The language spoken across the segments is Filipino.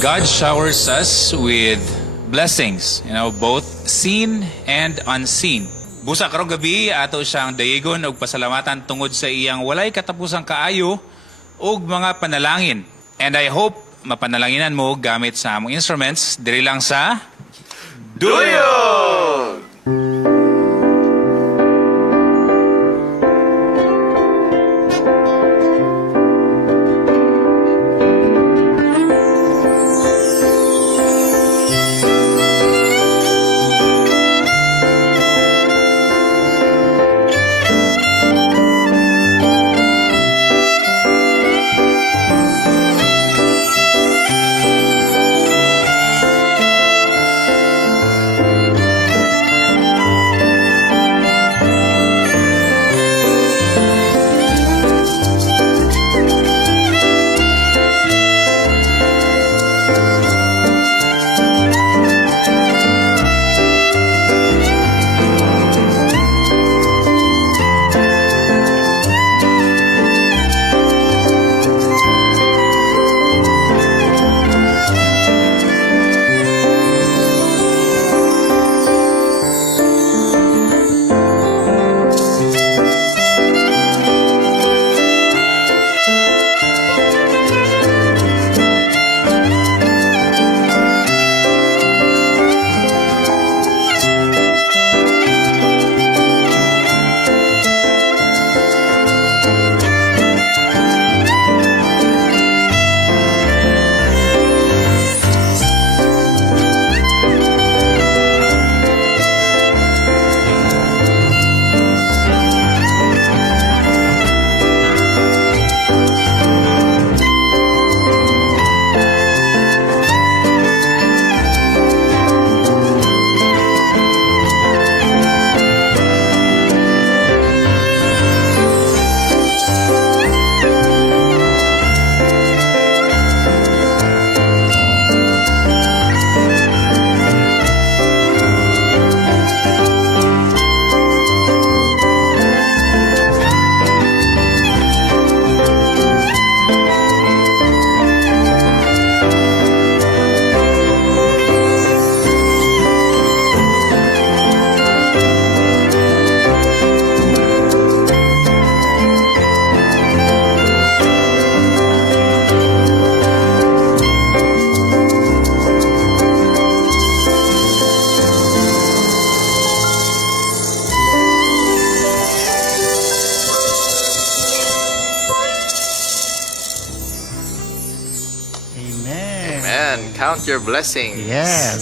God showers us with blessings, both seen and unseen. Busa karong gabi ato siyang dayegon og pasalamatan tungod sa iyang walay katapusang kaayo ug mga panalangin. And I hope mapanalanginan mo gamit sa among instruments diri lang sa Duyog! Amen. Count your blessings. Yes.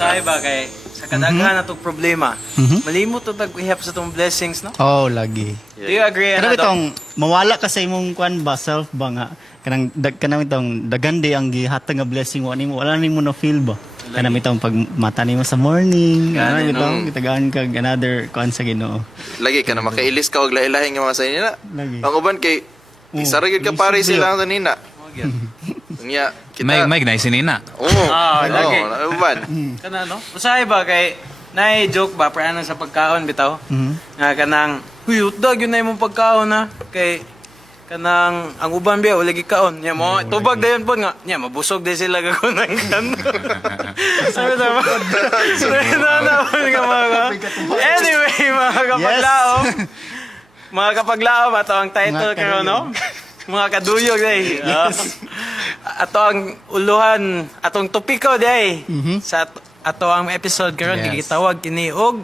Sa iba kay sa kadaghan na itong problema, malimot ito tag-ihap sa itong blessings, no? Oh, lagi. Do you agree? Pero Ano to? itong mawala ka sa imong kwan ba self ba nga kanang itong dagande ang gihatag nga blessing wala nimo na feel ba? Kanang itong pag mata nimo sa morning, Gani, itong gitagaan kag another kwan sa Ginoo. Lagi ka na makailis ka og lahi-lahi nga mga sa inina. Lagi. Ang uban kay isaragid ka pare sila ang nina. Nya kita. May gnay sinina. Oo. Lagi. Ang uban. Kana no? Sa iba kay nay joke ba para sa pagkaon bitaw. Nga kanang huyot dag yun na imong pagkaon na kay kanang ang uban biya wala gikaon nya mo tubag dayon po nga nya mabusog din sila gagunang kan. Sabi na ba? Sabi na nga mga. Anyway, mga kapaglaom. Mga kapaglaom ato ang title Mga karon no? Mga kaduyog day. Ato ang uluhan atong topiko day. Sa ato ang episode karon Yes. gigitawag kini og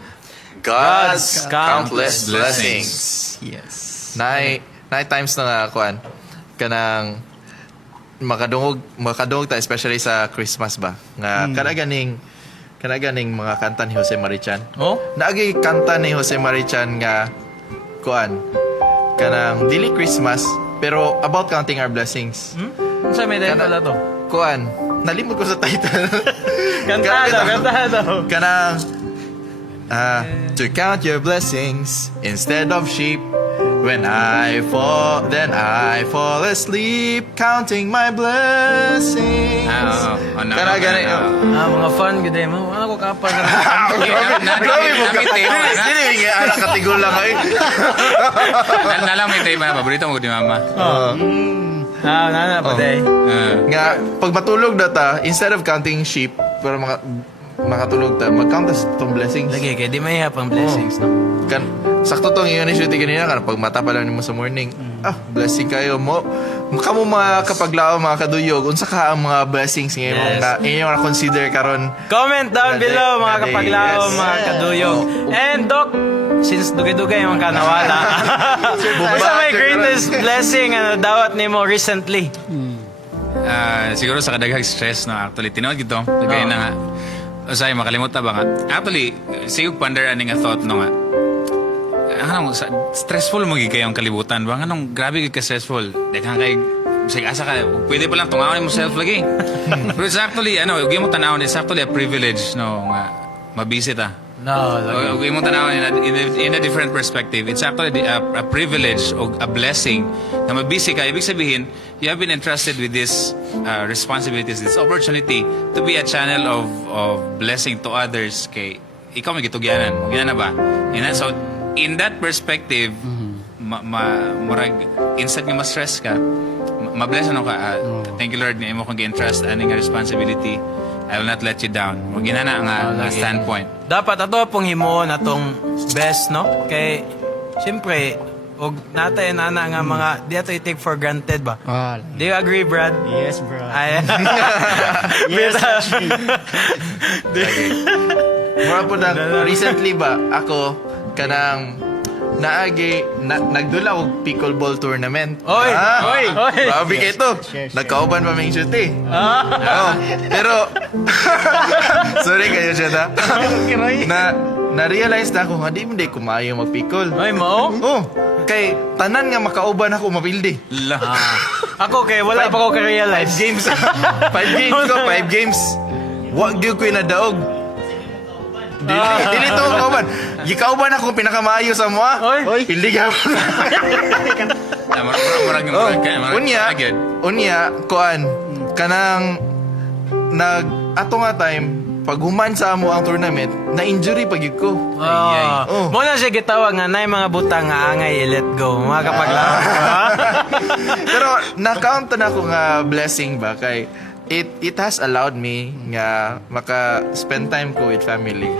God's God's countless blessings. Yes. Nine times na nga kuan kanang makadungog ta especially sa Christmas ba nga kanaganing mga kanta ni Jose Marichan. Oh? Naagi kanta ni Jose Marichan nga kuan kanang dili Christmas pero about counting our blessings. Unsa may dayon pala to? Kuan nalimot ko sa title. Kantado. Kanang to count your blessings instead of sheep. Then I fall asleep counting my blessings. Kana gani. Mga fan gud mo. Ano ko kapal na. Grabe mo ka. Dili nga anak katigol lang ay. Nalang may tayo ba? Paborito mo di mama. Nana pa day. Nga, pag matulog na ta, instead of counting sheep, para makatulog ta, mag-count tas itong blessings. Lagi, kaya di may hapang blessings, no? Sakto tong iyon ni Shooty kanina, kan pag mata pa lang mo sa morning, blessing kayo mo. Kamo mga kapaglao, mga kaduyog, unsa ka ang mga blessings ngayon inyong na-consider karon. Comment down below, mga kapaglao, mga kaduyog. And, Doc, since dugay-dugay yung kanawala, basta may greatest blessing dawat ni mo recently? Siguro sa kadaghang stress, no? Actually, tinood gito. Kaya na nga. Usay, makalimot na ba nga? Actually, siguro pandaraan nga thought, no nga. Stressful mo kayong kalibutan ba? Anong grabe ka stressful? Daghang kay asa ka, pwede pa lang tungawin mo self lagi. Pero it's actually, huwag mo tanawin, it's actually a privilege, no, nga, mabisit No, Huwag mo tanawin in a different perspective. It's actually a privilege o a blessing na mabisi ka. Ibig sabihin, you have been entrusted with this responsibilities, this opportunity to be a channel of blessing to others. Kay ikaw may gitugyanan. Gina na ba? So, in that perspective, murag instant nga ma-stress ka, ma-bless ka. Thank you Lord nga imo kang gi-entrust ani nga responsibility. I will not let you down. Mo ginana nga standpoint. Dapat ato pong himuon atong best, no? Kay siyempre og natay na nga mga di ato i-take for granted ba? Do you agree, Brad? Yes, bro. Ay. Yes, actually. Mura po na, recently ba, ako, kanang, nagdula og pickleball tournament. Oy! Grabe kayo ito. Share. Nagkauban pa may shoot pero, sorry kayo siya na-realize na ako, hindi mo di kumayo mag-pickle. Ay, mo? Kay, tanan nga makauban ako mapildi. Ako kay wala pa ko ka-realize. 5 games. 5 games ko, 5 games. Wag di ko nadaog. Dili to kauban. Gikauban ako pinakamayo sa mua. Oy. Pildi gyapon. Unya, kuan kanang ato nga time pag human sa amo ang tournament, na-injury pag yun ko. Mo na siya gitawag nga nay mga butang nga angay i-let go. Mga kapaglaw. Pero na-count na ako nga blessing ba kay it has allowed me nga maka-spend time ko with family.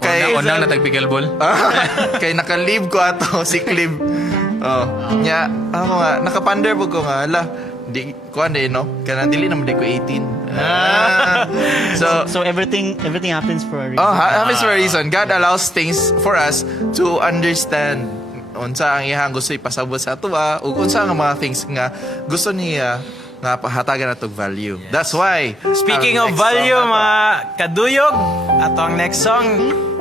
Kay Unang natag-pickleball? kay naka-leave ko ato, sick leave. Nya, ako nga, nakapander po ko nga, di ko no? Kaya dili naman di ko 18. So everything happens for a reason. Happens for a reason. God allows things for us to understand unsa ang iyang gusto ipasabot sa ato ug unsa ang mga things nga gusto niya nga pahatagan natog value. That's why Speaking ang of next value, song mga kaduyog, atong next song,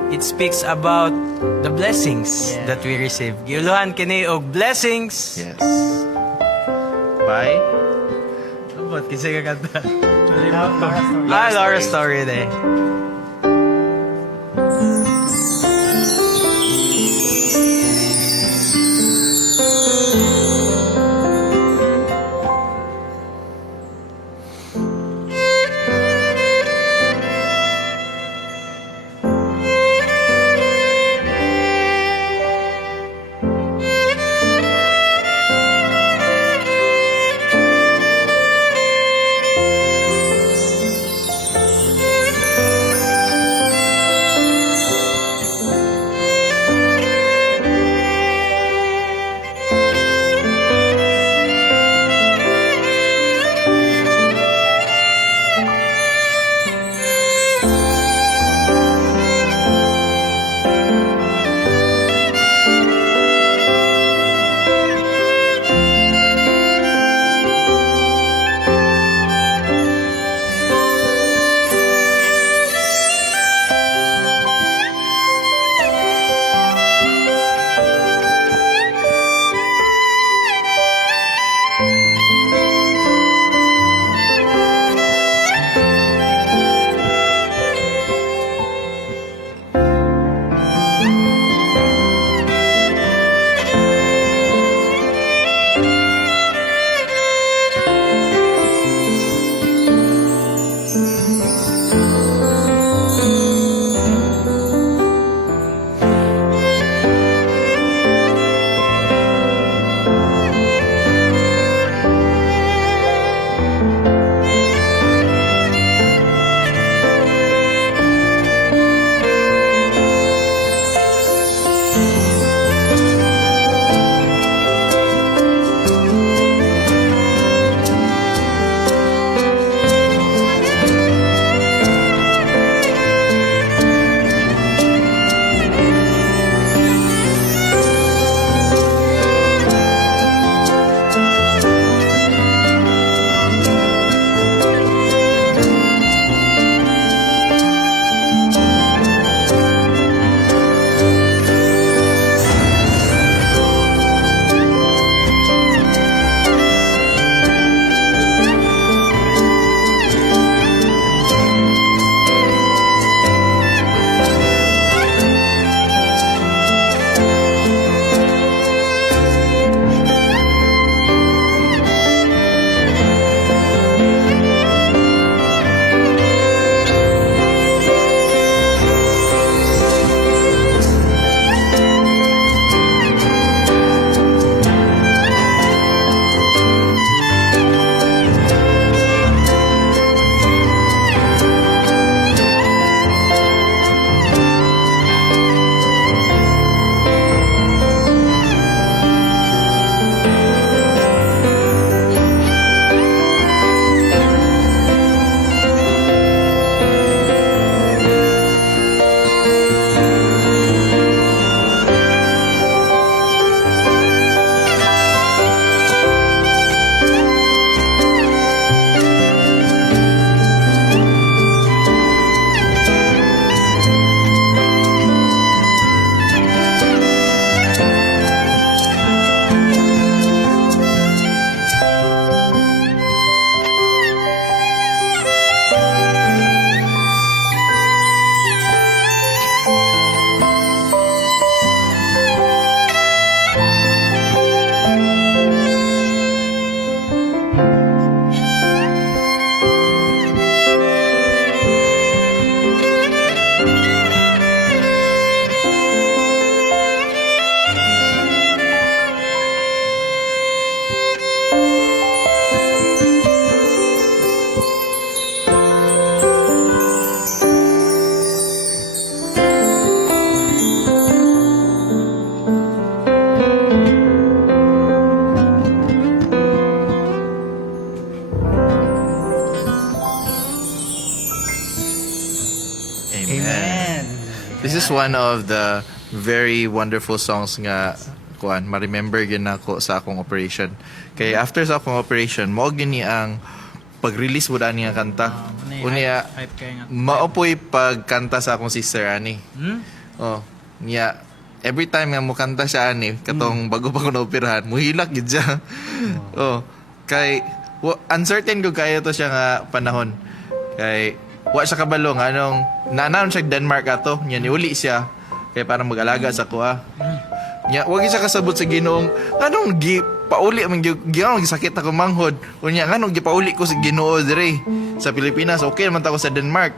it speaks about the blessings that we receive. Giuluhan kini og blessings. Yes. Bye. Abot kasi ka kanta. Laura Laura Story day. is one of the very wonderful songs nga kuan ma-remember gyud nako sa akong operation. Kay after sa akong operation, mao gini ang pag-release mo ani nga kanta. Unya Hype kayo nga. maopoy pagkanta sa akong sister ani. Hmm? Oh, niya every time nga mo kanta siya ani katong bago pa ko naoperahan, muhilak gid siya. Oh, kay uncertain ko kayo to siya nga panahon. Kay wa siya kabalo nga anong naanaon siya Denmark ato, niya niuli siya kay para mag-alaga sa kuha. Nya wag siya kasabot sa Ginoong anong pauli man gyud sakit ako manghod. Unya nganong gipauli ko sa Ginoo dire sa Pilipinas. Okay man ta ko sa Denmark.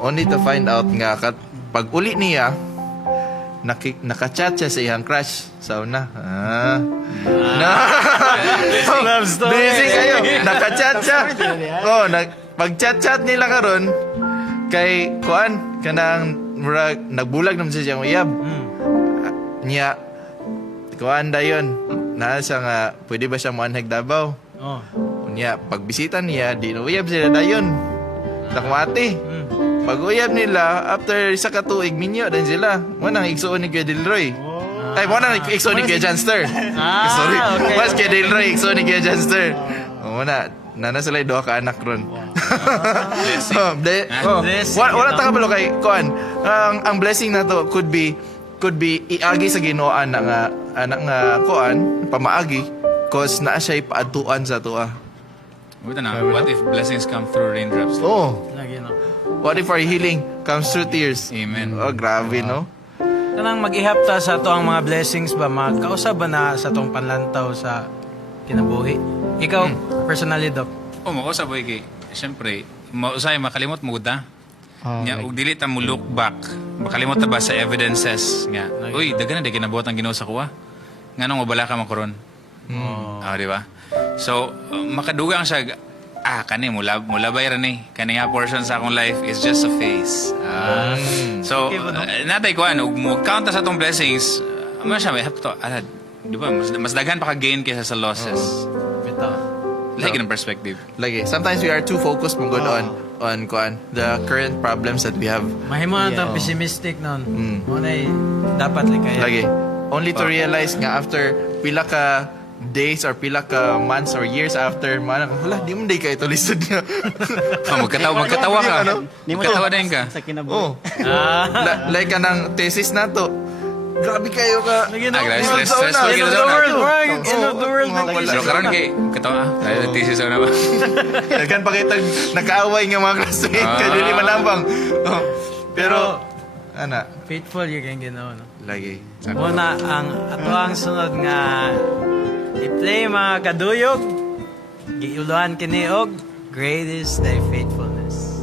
Only to find out nga pag uli niya nakachat siya sa iyang crush sa una. Love story. Busy kayo. Nakachat siya. Oh, pag-chat-chat nila karon kay kuan kanang murag nagbulag naman siya siyang uyab. Niya kuan dayon. Na siya nga pwede ba siya moanhag Davao? Oh. Niya pagbisita niya di na uyab sila dayon. Takumati. Pag uyab nila after isa ka tuig minyo din sila. Mo nang igsuon ni Kuya Delroy. Ay, mo nang igsuon ni Kuya Janster. Sorry. Okay. Mas Kuya Delroy igsuon ni Kuya Janster. Mo na nana sila duha ka anak ron. Blessing Wala ito. ta kabalo kay kuan. Ang blessing na to could be iagi sa Ginoo anak nga kuan pamaagi cause naa siya ipaadtuan sa tuwa. Buta na, what if blessings come through raindrops? Oh, Lagi no. what if our healing comes through tears? Amen. Oh, grabe no. Kanang mag-ihap ta sa to ang mga blessings ba magkausab ba na sa tong panlantaw sa kinabuhi. Ikaw personally Doc. Oh, makausap boy kay. Siyempre, mausay makalimot mo da. Nya ug dili ta mo look back. Makalimot ta ba sa evidences nga. Uy, dagan na ginabuhat ang Ginoo sa kuha. Nganong mabala ka makaron? Di ba? So, makadugang siya kani mulabay ra ni. Kani nga portion sa akong life is just a phase. So, natay ko ug mo count sa atong blessings. Ano siya may have to di ba? Mas daghan pa ka gain kaysa sa losses. Bitaw. Like in perspective. Lagi, sometimes we are too focused mo good on kuan the current problems that we have. Mahimo na ta pessimistic noon. Unay dapat kaya. Lagi. Only to realize nga after pila ka days or pila ka months or years after mana wala di mo day ka ito lisod nga. Magkatawa ka. Di mo Magkatawa din ka. sa kinabuhi. Oh. Like ka ng thesis na to. Grabe kayo ka. Stressful End kita of the sa una. world. End of the world. Pero karon kay katawa kaya thesis na ba? Nagkan pa kita nakaaway nga mga classmate ka dili manambang. Oh. Pero ana Faithful you can Ginoo no. lagi. Muna ang ato ang sunod nga i-play mga kaduyog. Giuluhan kini og great is thy faithfulness.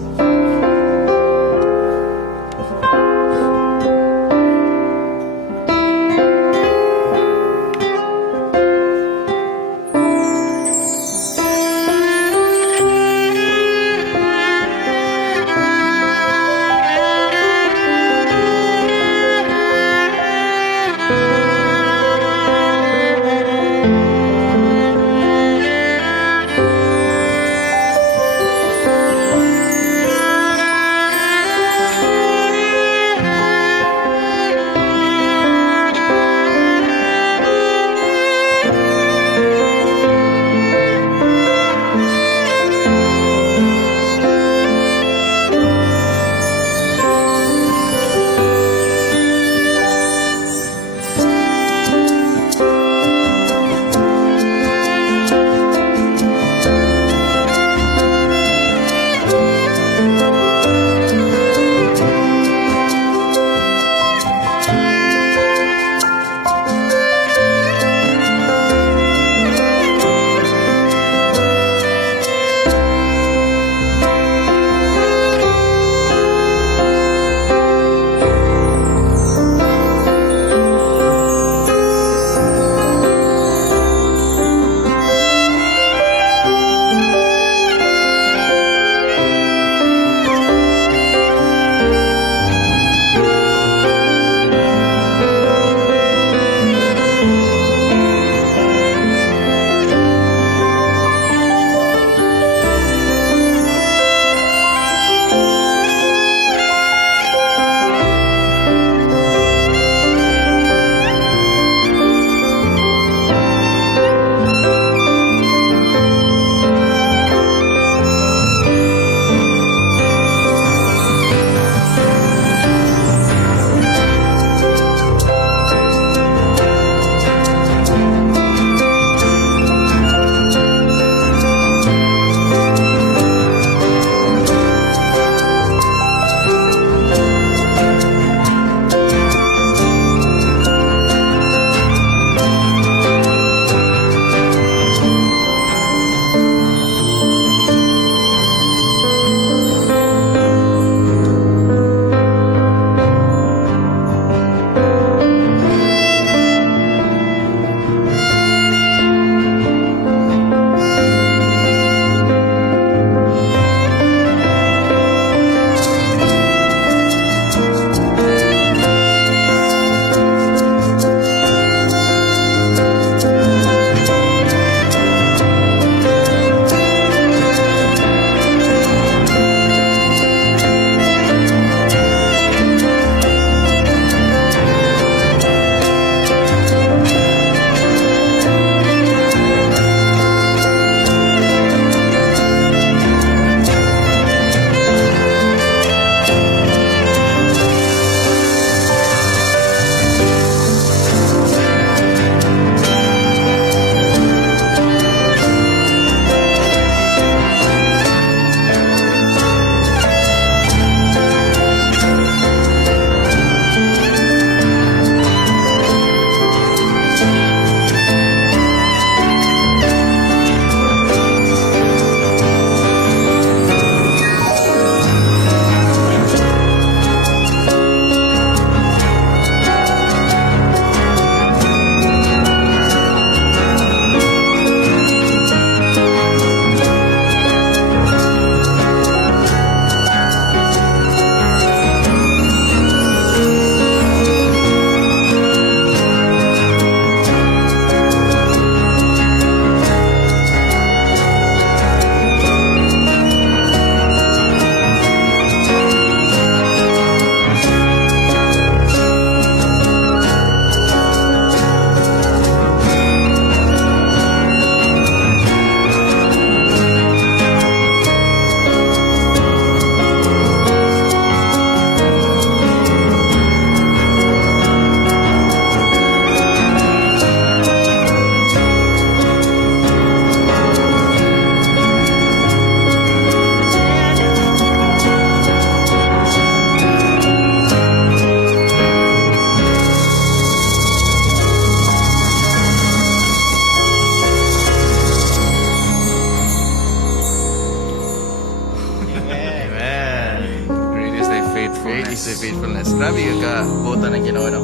faithfulness. Grabe ka buta ng Ginoo, no?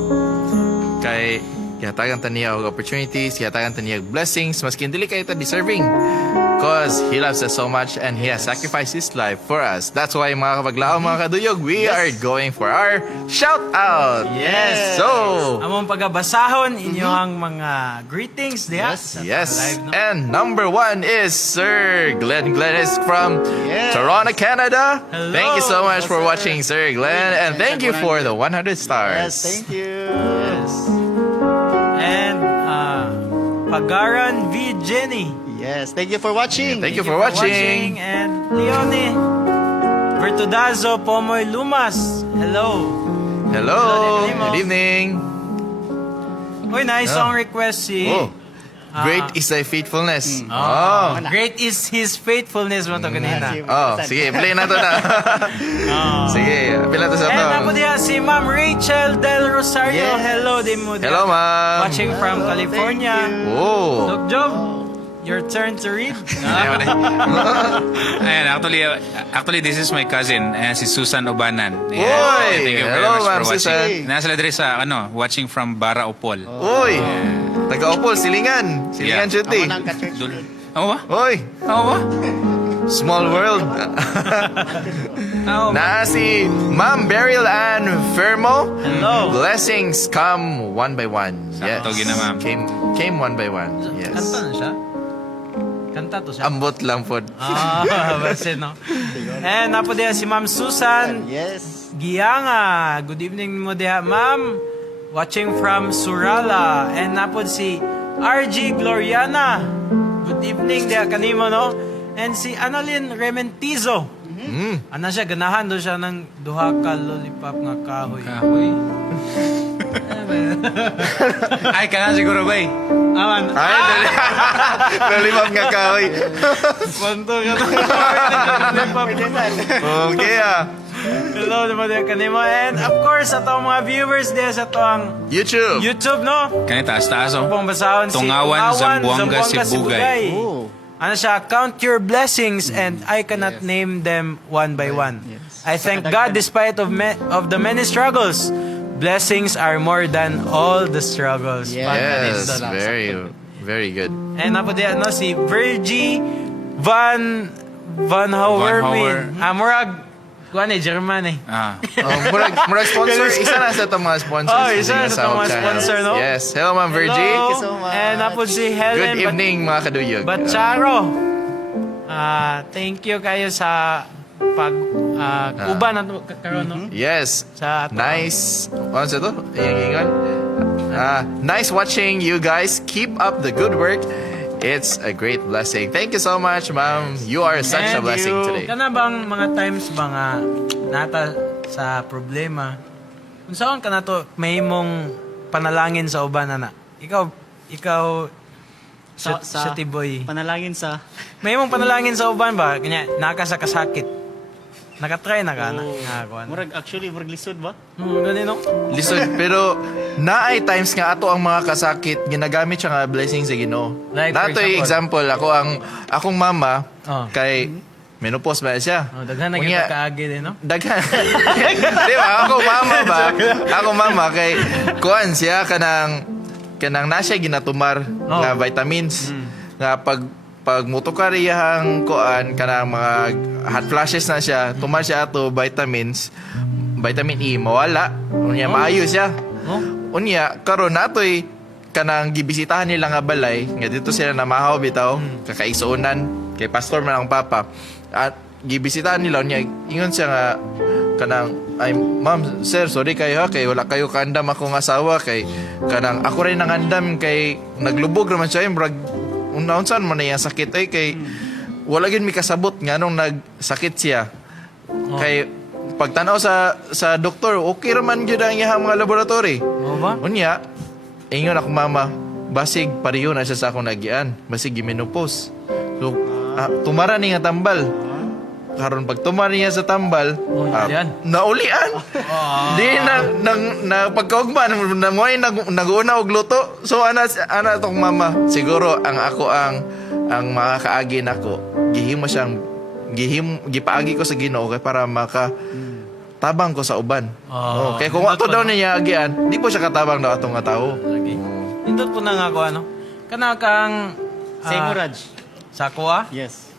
Kay kihatagan ta niya og opportunities, kihatagan ta niya og blessings, maski dili kayo ta deserving. Because He loves us so much and He has sacrificed His life for us. That's why mga kapaglaom, mga kaduyog, we are going for our shout out. Yes. So, Among pagabasahon inyong mga greetings diha. yes. Live, no? And number 1 is Sir Glenn. Glenn is from Yes. Toronto, Canada. Hello. Thank you so much for Hello, sir. watching, Sir Glenn. And thank you for the 100 stars. Yes, thank you. Yes. And Pagaran V. Jenny. Yes, thank you for watching. Thank you for watching. And Leone Bertudazo Pomoy Lumas. Hello. Hello. Hello. Good evening. Uy, nice Ah. song request si... Oh, great is thy faithfulness. Oh. Great is His faithfulness mo to kanina. Oh, sige, play na to na. Sige, pila to sa And to. napo diha si Ma'am Rachel Del Rosario. Yes. Hello din mo diha. Hello, ma'am. Watching from California. Oh. Doc Job, your turn to read. Ayan, actually, this is my cousin, si Susan Obanan. Ayan. Oy! Thank you very Hello, much Ma'am for watching. Susan. Nasa sila sa, watching from Bara Opol. Uy. Taga-Opol, Silingan. Silingan Yeah. City. Ako nang ka-church. Ano ba? Uy. Ano ba? Small world. Ano ba? Na si Ma'am Beryl Ann Fermo. Hello. Blessings come one by one. Yes. Sakto, gina, ma'am. Came one by one. Yes. Kanta na siya? Kanta to siya? Ambot lang po. Basta no. And napo diha si Ma'am Susan Yes. Gianga. Good evening mo diha, Ma'am. Watching from Surala. And napo si RG Gloriana. Good evening diha kanimo, no? And si Annalyn Rementizo. Ano siya, ganahan do siya ng duha ka lollipop nga kahoy. Kahoy. Ay, ka siguro ba eh? Aman. Ay, nalimap nga kahoy. Kwanto ka to. Lollipop. Okay ah. Hello naman din kanimo. And of course, sa itong mga viewers din sa itong YouTube. YouTube, no? Kanita, taas oh. Pong basahon si Tungawan, Zamboanga, Sibugay. Oh. Ano siya, count your blessings and I cannot name them one by one. I thank God despite of the many struggles. Blessings are more than all the struggles. Yes, very, very good. And napo di ano si Virgie Van Hauermin. Murag kuan German eh. Ah. Murag sponsor. Isa na sa itong mga sponsors. Oh, isa na Hindi sa itong mga channel. sponsor, no? Yes. Hello, Ma'am Virgie. Hello. you so much. And napo si Helen Good evening, mga kaduyog. Bacharo. Thank you kayo sa pag uban na karon no. Yes. Sa ato. Nice. Ano sa ito? Ingon. Nice watching you guys. Keep up the good work. It's a great blessing. Thank you so much, ma'am. You are such a And blessing you- today. Kana bang mga times ba nga nata sa problema? Unsaon ka na to may mong panalangin sa uban na? Ikaw sa Tiboy. Panalangin sa May mong panalangin sa uban ba? Kanya naka sa kasakit. Nakatry na ka na. Nga, kuwan. murag murag lisod ba? Ganino. Lisod, pero naay times nga ato ang mga kasakit ginagamit siya nga blessing sa Ginoo. Like, for Natoy example, akong mama Oh. kay menopause ba siya? Daghan na Unya, gyud kaagi din, no? Daghan. Di ba? Ako mama ba? Ako mama kay kuan siya kanang na siya ginatumar Oh. nga vitamins nga pag mutukariyahang kuan kanang mga hot flashes na siya, tumar siya ato vitamin E mawala. Unya maayo siya. Oh. Unya karon natoy kanang gibisitahan nila nga balay nga dito sila namahaw bitaw kakaisunan kay pastor man ang papa at gibisitahan nila unya ingon siya nga kanang ay ma'am sir sorry kayo ha kay wala kayo kandam akong asawa kay kanang ako rin nangandam kay naglubog naman siya murag unsaon man na yung sakit ay kay wala gyud mi kasabot nga nung nagsakit siya kay pagtanaw sa doktor okay raman gyud ang iyang mga laboratory Oo ba? unya ingon ako mama basig pariyo na siya sa akong nagian basig gimenopause so tumara ni nga tambal karon pag tumara niya sa tambal Naulian. naulian di na pagkaugma na mo ay nag-una og luto so ana tong mama siguro ang mga kaagi nako gihimo siyang gipaagi ko sa Ginoo kay para tabang ko sa uban. Oh, Kaya kung nindot ato po, daw no? niya agian, di po siya katabang daw atong nga tao. Lagi. Indot po na nga ako, ano? Kana kang... Same Raj. Sa ako, ah? Yes.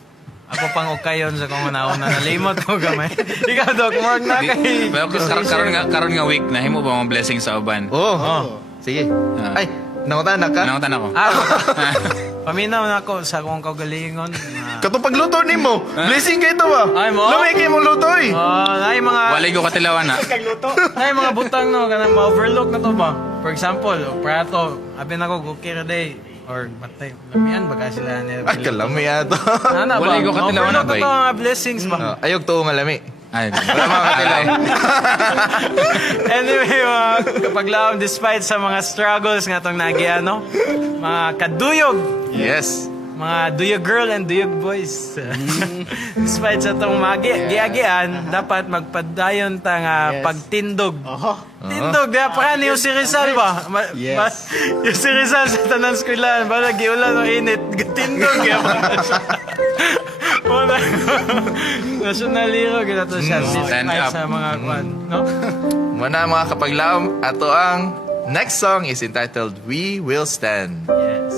Ako pang ukayon sa kung una-una. Nalimot ko gamay. Ikaw, Doc, more na kay... Pero karon nga week na himo ba mga blessing sa uban? Sige. Ah. Ay, nangutan ka? Anong tanong ko? Paminaw na ako sa akong kagalingon. Katong pagluto nimo, blessing kay to ba? Ay, mo? Lamay kay mo lutoy. Nay mga... Walay ko katilawan na. Nay mga butang no, kanang ma-overlook na to ba? For example, prato, abi na ko gukira day. Or batay, lamian baga sila nila. Ay, kalami ato. Ana ba? Walay ko katilawan na, Ma-overlook bay. to mga blessings ba? Ayog to nga lami. Ay, Wala mga katilaw. Anyway, kapag laom, despite sa mga struggles nga itong nagiano, mga kaduyog, Yes. mga duyog girl and duyog boys. Despite sa itong giagian, dapat magpadayon ta nga pagtindog. Tindog, di pa ni yung si Rizal ba? Yes. Yung si Rizal sa tanan skwilan, ba nagiulan ng init, tindog ya ba? Una, national hero, ginato siya. Stand Despite up. sa mga kwan, no? Muna mga kapaglaom, ato ang next song is entitled We Will Stand. Yes.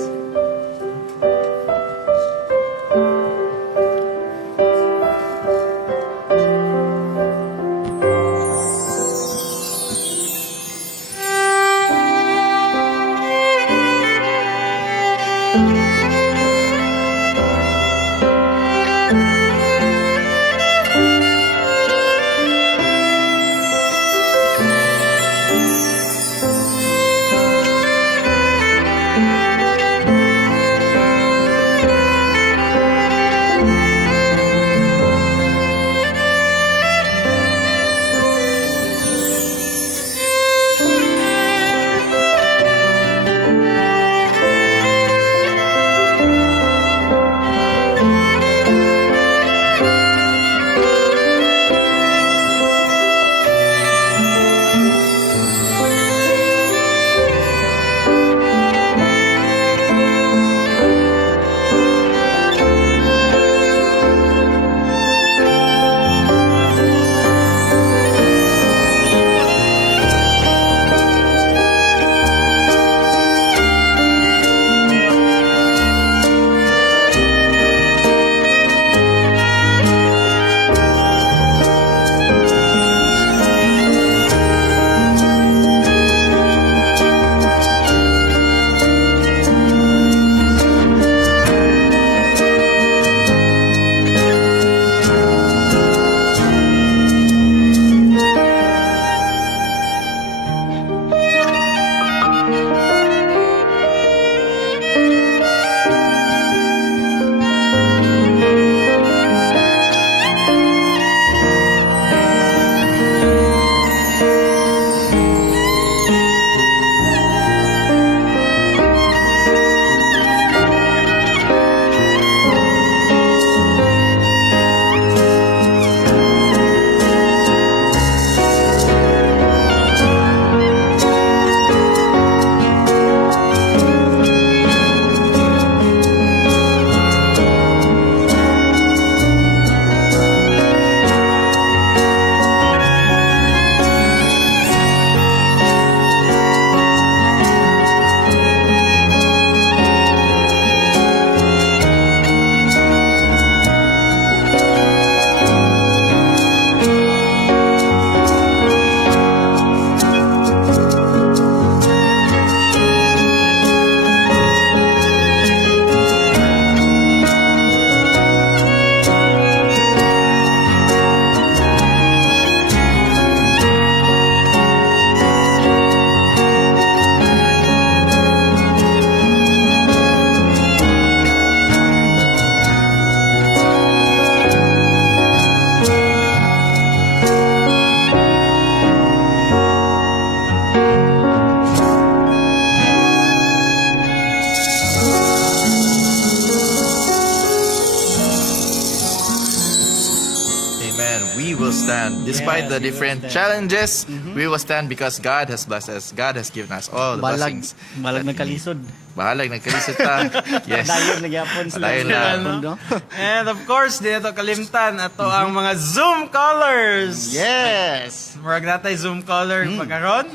stand. Despite the different challenges, we will stand because God has blessed us. God has given us all the blessings. Balag nagkalisod. Bahalag, nagkalisod ta. Yes. Dayon nagyapon sila. Dayon lang. No? And of course, dito kalimtan ato ang mga Zoom callers. Yes. Murag natay Zoom caller pagkaron.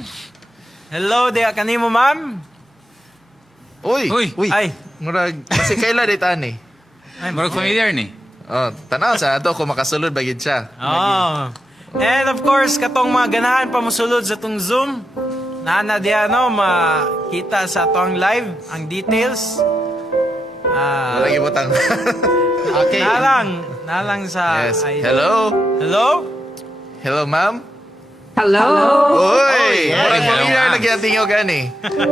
Hello, diya kanimo ma'am. Uy, Uy, Ay, murag, kasi kaila di tani. murag familiar ni. Oh, tanaw sa ato kung makasulod bagid siya. oh. And of course, katong mga ganahan pa mosulod sa tong Zoom. Nana diya no makita sa atong live ang details. Wala gibutang. Okay. Nalang sa Yes. ay- Hello? Hello? Hello, ma'am? Hello. Uy! yeah. Murag Hello, familiar ma'am. lagi ang tingaw gani.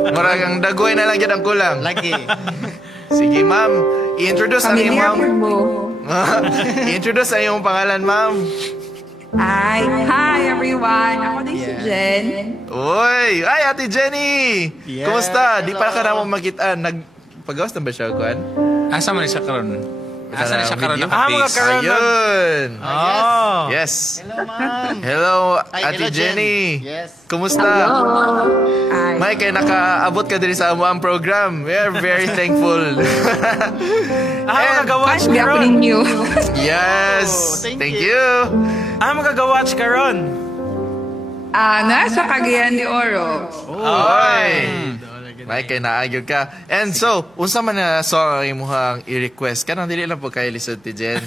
Murag ang dagoy na lang yun ang kulang. Lagi. Sige, ma'am. I-introduce ang iyong Familiar ma'am. po mo. I-introduce ang iyong pangalan, ma'am. Hi everyone. Ako din si Jen. Uy! Ay, Ate Jenny! Yeah. Kumusta? Di pa ka naman magkita. Nagpagawas na ba siya, Kuan? Asa man siya karon? Asa na siya karon Video? Ah, mga naka-base? karon. Ayun! Oh. Yes. Hello, ma'am. Hello, Ay, Ate hello, Jen. Jenny. Yes. Kumusta? Hi. May kay nakaabot ka din sa amuang program. We are very thankful. Magagawatch Hindi ako karon. ninyo. Yes. thank Thank you. you. Magagawatch karon. Nasa Cagayan de Oro. Oy. May kay naagyo ka. And so, unsa man na song ang imuhang i-request? Kanang dili lang po kay lisod ti Jen.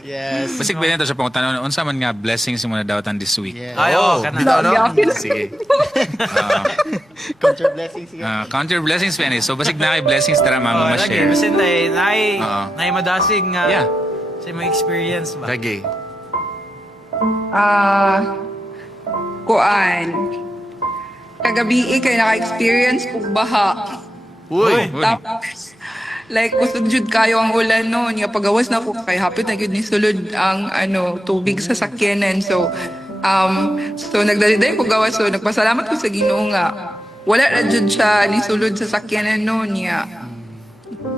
Yes. Basig ba nito sa pangutan unsa man nga blessings mo na dawatan this week? Yes. Ay, oh, kana. bitaw, no? Lagi. Sige. Count your blessings. Sige. Count your blessings, Penny. So basig na kay blessings tara Oh, mama lagi ma-share. bisin nay Oo. nay madasig nga Yeah. sa mga experience ba. Lagi. Kuan. Kagabi kay naka-experience kog baha. Uy. Uy. Tapos, like, kusog jud kayo ang ulan noon. Nga pagawas na ko kay hapit na gyud ni sulod ang tubig sa sakyanan. So, nagdaliday ko gawas. So, nagpasalamat ko sa Ginoo nga. Wala ra jud siya ni sulod sa sakyanan noon niya.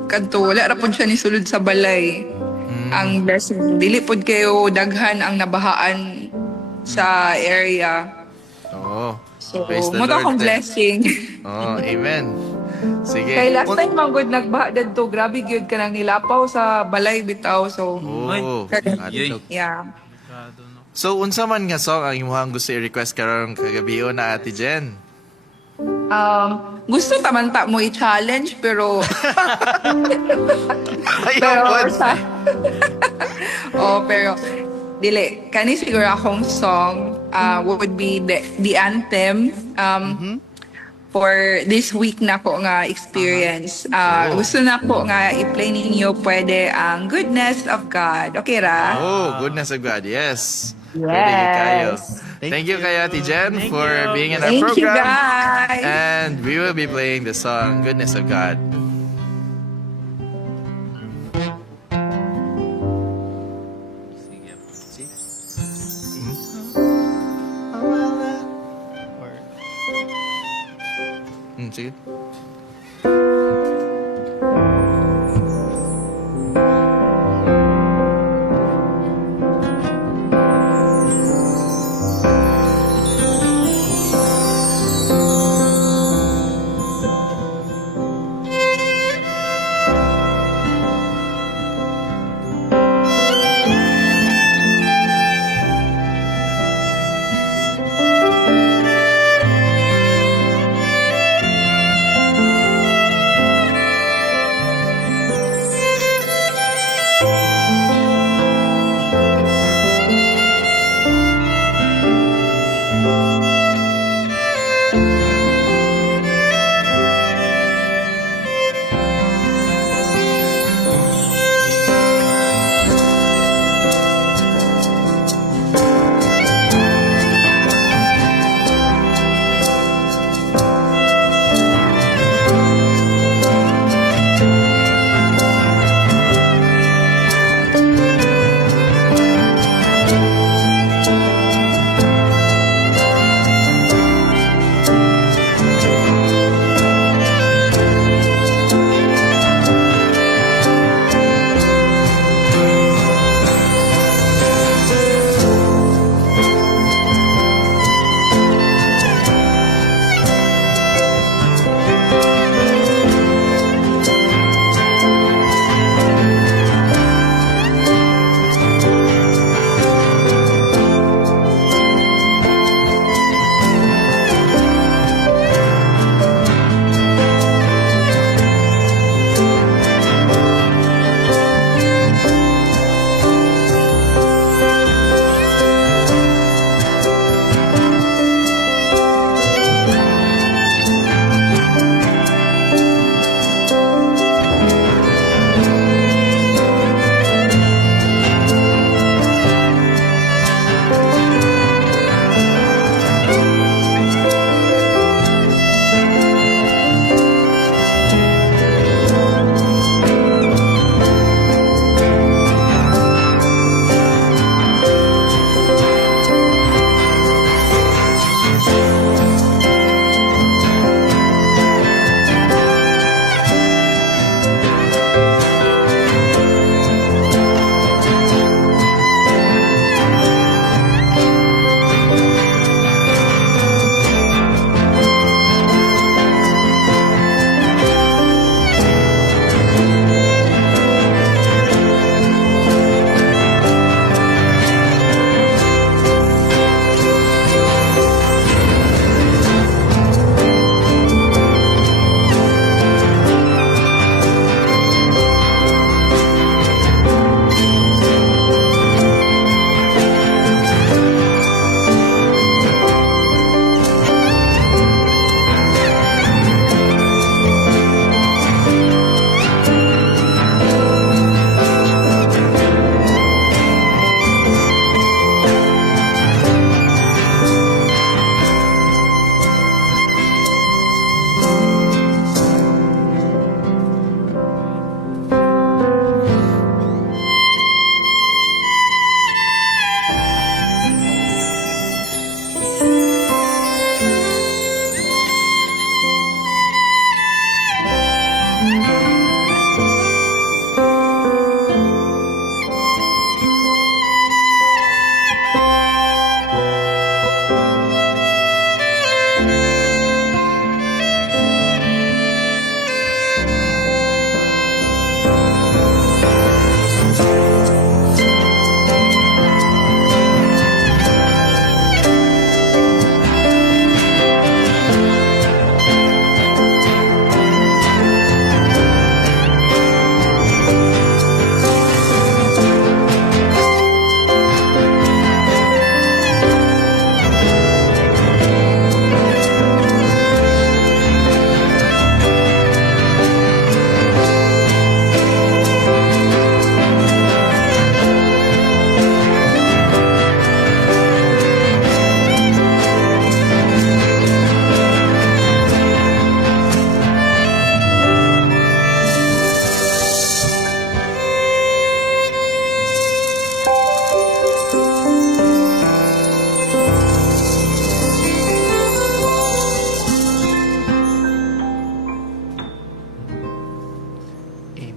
Kadto, wala ra pud siya ni sulod sa balay. Ang blessing. Dili pud kayo daghan ang nabahaan sa area. Oh. So, Praise the mo Lord akong then. blessing. Oh, amen. Sige. Kay last time man gud nagbaha dadto, grabe gyud kanang nilapaw sa balay bitaw. So, Oh. Yay. yeah. So, unsa man nga song ang imuhang gusto i-request karong kagabi na Ate Jen? Gusto taman ta mo i-challenge pero Ayaw po. pero dili kani siguro akong song would be the anthem for this week na ko nga experience. Gusto na ko nga i-play ninyo pwede ang Goodness of God. Okay ra? Oh, goodness of God. Yes. Yes. Pwede kayo. Thank you kay Ate Jen for being in our Thank you program. guys. And we will be playing the song Goodness of God. Sige.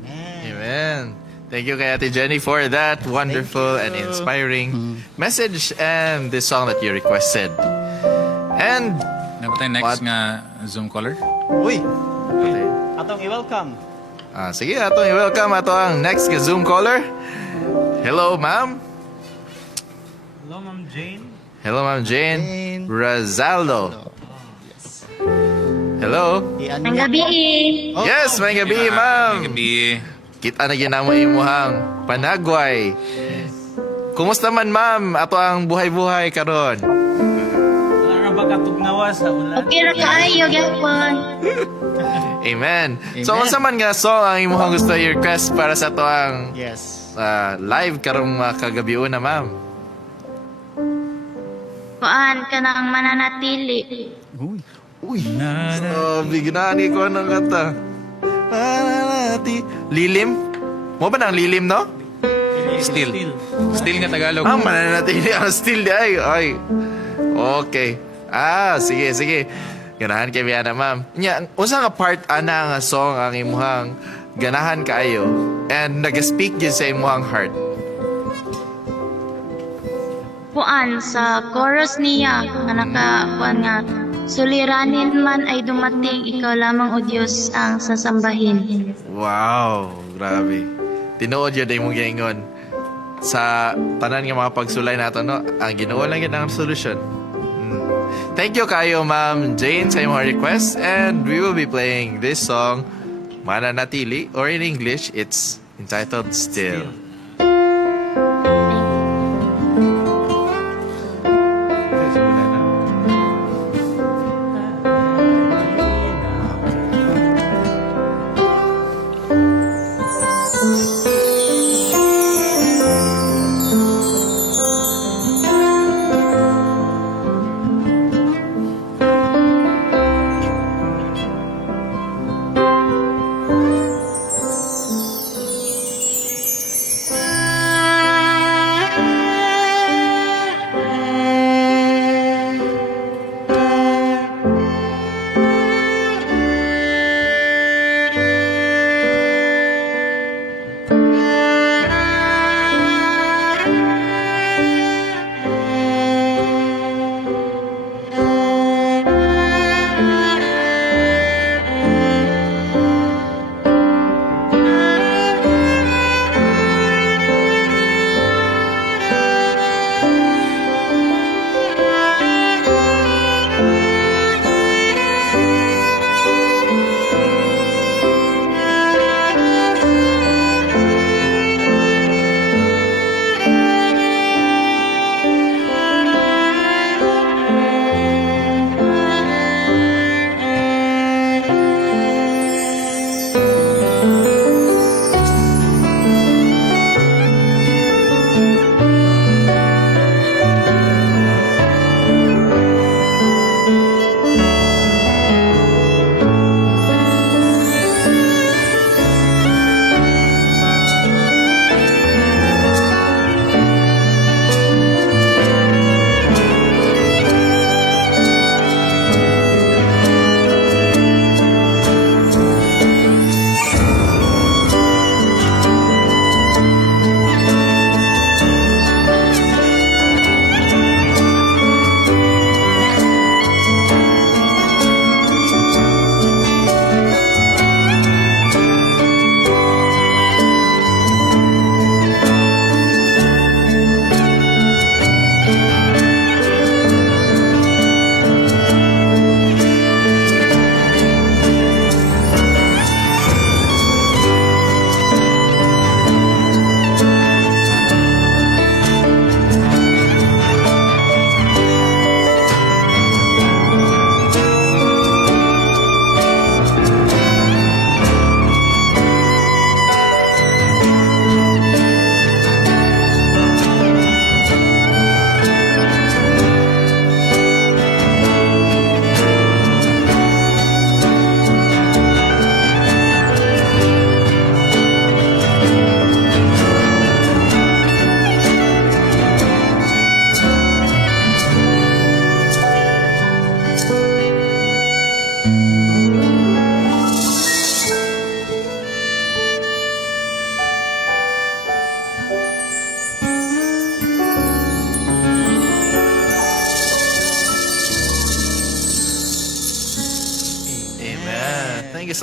Amen. Thank you kay Ate Jenny for that wonderful and inspiring message and the song that you requested. And Ano ba tayo next What? nga Zoom caller? Uy! Atong i-welcome. sige, atong i-welcome ato ang next ka Zoom caller. Hello, ma'am. Hello, Ma'am Jane. Hello, ma'am Jane. Jane. Razaldo. Hello. Ang gabi. Yes, may gabi, ma'am. Gabi. Kita na ginamo imuhang panagway. Kumusta man, ma'am? Ato ang buhay-buhay karon. Wala ba katugnawa sa ulan? Okay ra kaayo gyapon. Amen. So, unsa man nga song ang imuhang gusto i-request para sa ato ang Yes. live karong kagabi una, ma'am? Kuan ka nang mananatili. Uy. Uy. So, bignani ko ng kanta. Mananati. Lilim? Mo ba ng lilim, no? Still. Still nga Tagalog. Ang mananatili ang still di ay. Okay. Sige, sige. Ganahan kay Biana, ma'am. Nya, unsa nga part ana nga song ang imuhang ganahan kaayo and nag-speak gyud sa imuhang heart? Kuan sa chorus niya nga kuan nga suliranin man ay dumating ikaw lamang o Diyos ang sasambahin. Wow, grabe. Tinuod yun ay mong giingon. Sa tanan nga mga pagsulay nato, no? Ang Ginoo lang yun ang solusyon. Thank you kayo, Ma'am Jane, sa iyong request. And we will be playing this song, Mananatili, or in English, it's entitled Still.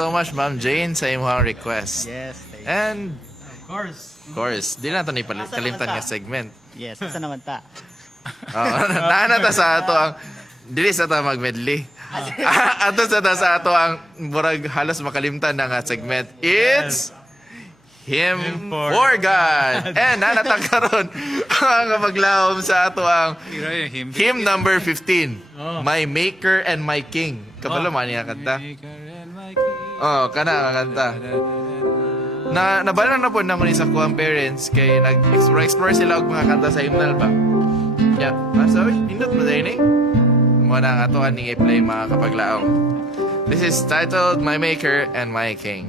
so much, Ma'am Jane, sa imong request. Yes. Thank you. And, Of course. of course, di na ito ni kalimtan nga segment. Yes, asa naman ta? Naan ta sa ato ang dili sa ta mag-medley. Ato sa ato ang murag halos makalimtan na nga segment. It's Hymn for God. And nanatag karon ang maglawom sa ato ang hymn number 15. My Maker and My King. Kabalo man niya kanta. Oh, kana ang kanta. Nabala na po naman sa kuwang parents kay nag-explore sila og mga kanta sa hymnal ba. Yeah. Sorry, indot mo din eh. Muna ang ato aning i-play mga kapaglaom. This is titled My Maker and My King.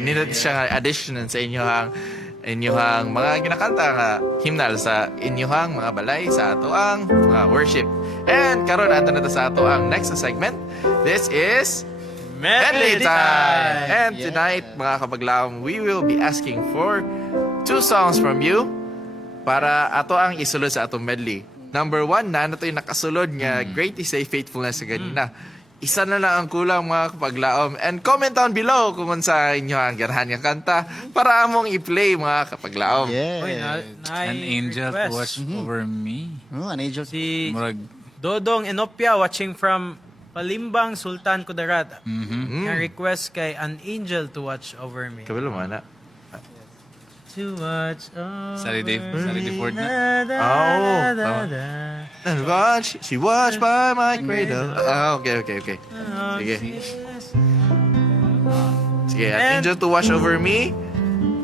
Nindot siya nga addition sa inyong mga ginakanta nga hymnal sa inyong mga balay sa ato ang mga worship. And karon ato na ta sa ato ang next segment. This is Medley Time! And tonight, mga kapaglaom, we will be asking for 2 songs from you para ato ang isulod sa atong medley. Number 1 na nato yung nakasulod nga Great is Thy Faithfulness sa ganina. Isa na lang ang kulang mga kapaglaom. And comment down below kung sa inyo ang ganahan nga kanta para among i-play mga kapaglaom. Uy, Yeah. An angel to watch over me. Oh, an angel. Si Murag, Dodong Enopia watching from Palimbang, Sultan Kudarat. mhm. Ang request kay An Angel to watch over me. Kabalo man na. To watch over Sari Dave Ford na. And she watched by my cradle. Okay. Sige. Sige, an angel to watch over me.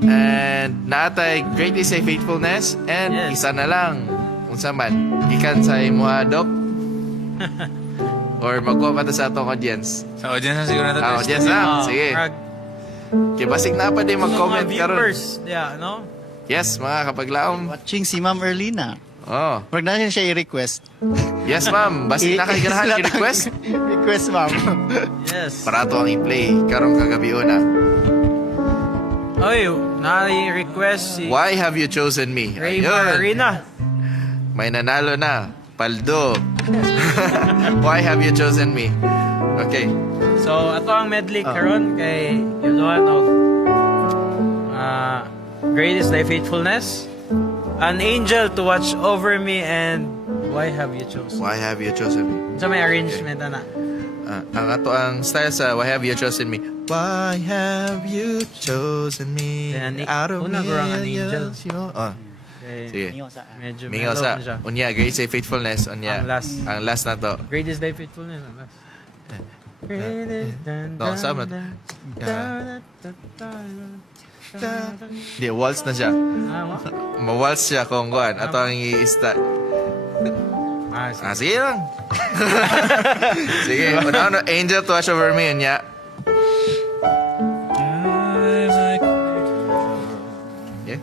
And naatay great is thy faithfulness. And Yes. isa na lang. Unsa man, gikan sa imuha, Dok. Or magkuha pa ta sa atong audience. Sa audience na siguro na to. Audience na. Sige. Kaya basig na pa din mag-comment Mga karon. viewers, yeah, no? Yes, mga kapaglaom. Watching si Ma'am Erlina. Oh. Huwag natin siya i-request. Yes, ma'am. Basig na kayo ganahan i-request. Request, ma'am. Yes. Para to ang i-play. Karong kagabi una. Oy, na-request si Why have you chosen me? Ray Ayun. Marina. May nanalo na. Paldo. Why have you chosen me? Okay. So, ato ang medley karon kay Yuluhan of Great is Thy Faithfulness, An Angel to Watch Over Me, and Why Have You Chosen? Why have you chosen me? Sa may arrangement na. Ang ato ang style sa Why have you chosen me? Why have you chosen me? Then, Out of una ko ang An Angel. millions, Oh, Okay. sige. Medyo Mingaw mellow sa na siya. unya, great say faithfulness unya. Ang last. Ang last na to. Great is Thy Faithfulness. Ang last. No, sama. Di, waltz na siya. Ma-waltz siya kung kuhan. Ato ang i-start. Sige lang. Sige, una Angel to watch over me unya. Yeah.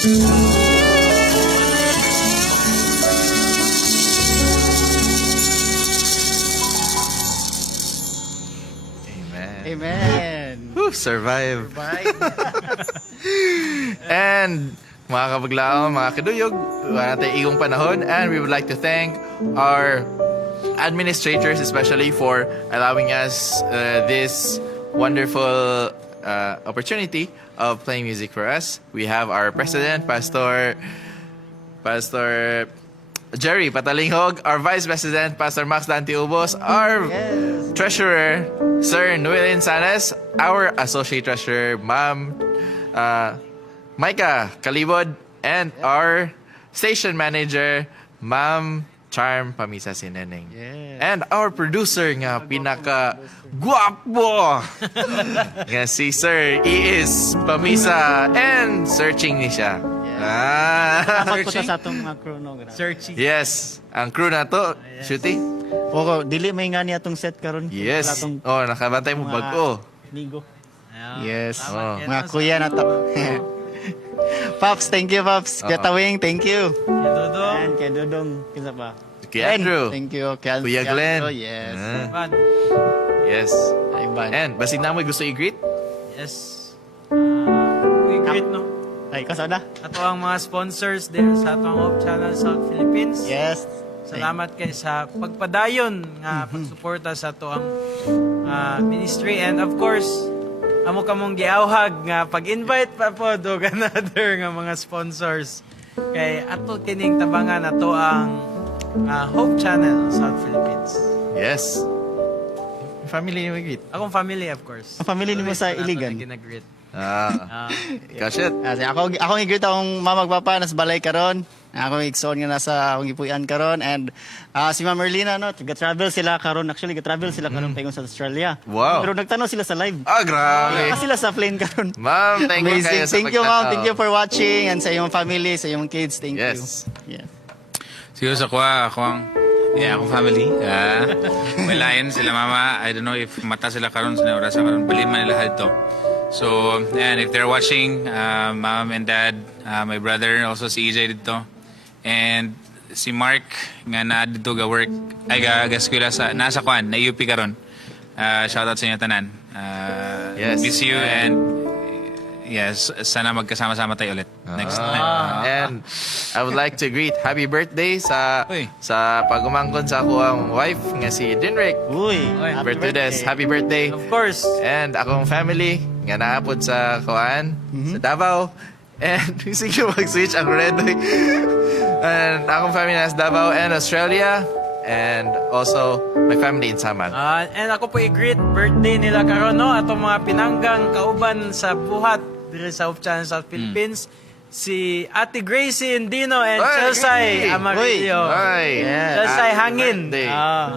Amen. Amen. Whew, survive. And mga kabaglaon, mga kaduyog, wala tayong igong panahon, and we would like to thank our administrators especially for allowing us this wonderful opportunity of playing music for us. We have our president, Pastor Jerry Patalinghog, our vice president, Pastor Max Dante Ubos, our treasurer, Sir Noelin Sanes, our associate treasurer, Ma'am Micah Kalibod, and our station manager, Ma'am Charm Pamisa Sineneng. And our producer nga pinaka guwapo nga si Sir is Pamisa, and searching ni siya. Dapat po ta sa atong mga chronograph. Searching. Yes, ang crew na to, shooting. Oo, dili may nga niya atong set karon. Yes. Wala tong Oh, nakabantay mo mga bag-o. Ligo. Ayan. Yes. Oh. Mga kuya na to. Paps, thank you, Paps. Kuya Tawing, thank you. Dodong. And kay Dodong, kinsa pa? Kay Glenn, Andrew. thank you. Kay Kuya Glenn. Andrew, yes. Man. Yes. Ay, ban. And basig na mo gusto i-greet? Yes. We great, no? Ay, kasada? Ato ang mga sponsors din sa atong Hope Channel South Philippines. Yes. Salamat kay sa pagpadayon nga pagsuporta sa ato ang ministry, and of course amo kamong giawhag nga pag-invite pa po og another nga mga sponsors kay ato kining tabangan ato ang Hope Channel South Philippines. Yes. Family ni mag-greet. Akong family, of course. Ang family nimo sa Iligan. Ginagreet. Ikaw shit. Kasi ako i-greet akong mama ug papa nas balay karon. Ako igsoon nga nasa akong gipuy-an karon, and si Ma'am Merlina no, travel sila karon. Actually, travel sila karon paingon sa Australia. Wow. Pero nagtanaw sila sa live. Grabe. Sila sa plane karon. Ma'am, thank you kayo Amazing. sa Thank you, Ma'am. pagtanaw. Thank you for watching, and sa iyong family, sa iyong kids. Thank Yes. you. Yeah. Siguro sa akong family. Malayan sila mama. I don't know if mata sila karon sa oras karon. Balin man nila halto. So, and if they're watching, mom and dad, my brother, also si EJ dito. And si Mark nga na dito ga work ay ga eskwela sa nasa kwan na UP karon. Shout out sa inyo tanan. Yes. Miss you, and yes, sana magkasama-sama tayo ulit next time. And I would like to greet happy birthday sa Uy. sa pagumangkon sa ako ang wife nga si Dinrick. Uy, Birthday des. Happy birthday. Of course. And akong family nga naapod sa Kuan, sa Davao. And sige mag-switch ang red. And akong family nasa Davao and Australia. And also my family in Samal. And ako po i-greet birthday nila karon, no, atong mga pinanggang kauban sa buhat diri sa Hope Channel South Philippines. Si Ate Gracie Indino and Oy, Chelsea Gracie! Amarillo. Ay. Chelsea Happy Hangin. birthday.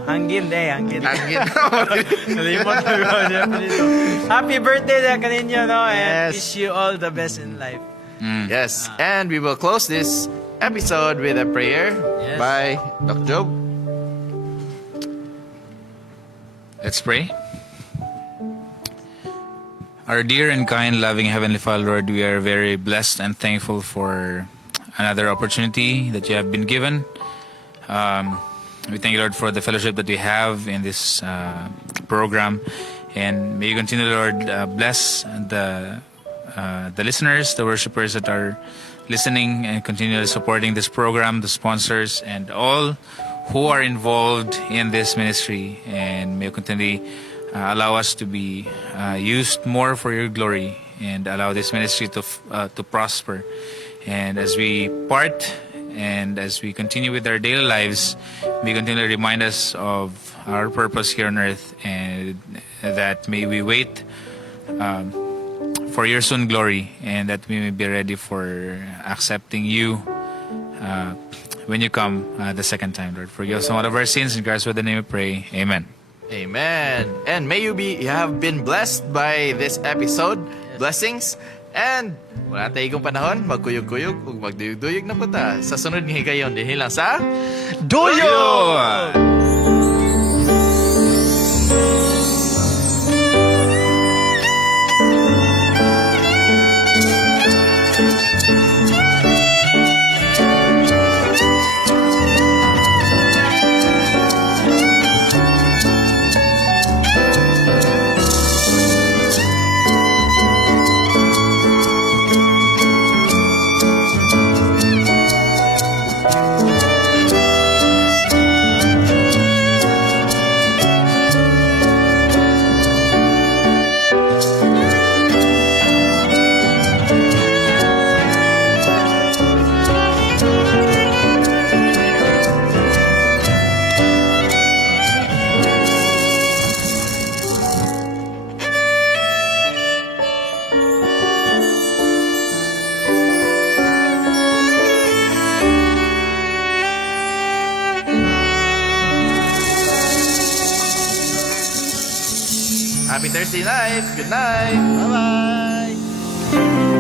Hangin day, hangin. Hangin. Kalimot na ko niya dito. Happy birthday na kaninyo, no, and Yes. wish you all the best in life. Yes. And we will close this episode with a prayer Yes. by Doc Job. Let's pray. Our dear and kind, loving Heavenly Father, Lord, we are very blessed and thankful for another opportunity that you have been given. We thank you, Lord, for the fellowship that we have in this program. And may you continue, Lord, bless the listeners, the worshipers that are listening, and continue supporting this program, the sponsors, and all who are involved in this ministry. And may you continue allow us to be used more for your glory, and allow this ministry to prosper. And as we part and as we continue with our daily lives, may you continue to remind us of our purpose here on earth, and that may we wait for your soon glory, and that we may be ready for accepting you when you come the second time, Lord. Forgive us all of our sins. In Christ's name we pray. Amen. Amen. And may you have been blessed by this episode. Blessings. And wala tayo igong panahon, magkuyog-kuyog ug magduyog-duyog na puta. Sa sunod nga higayon, din lang sa Doyo! Happy Thursday night. Good night. Bye-bye!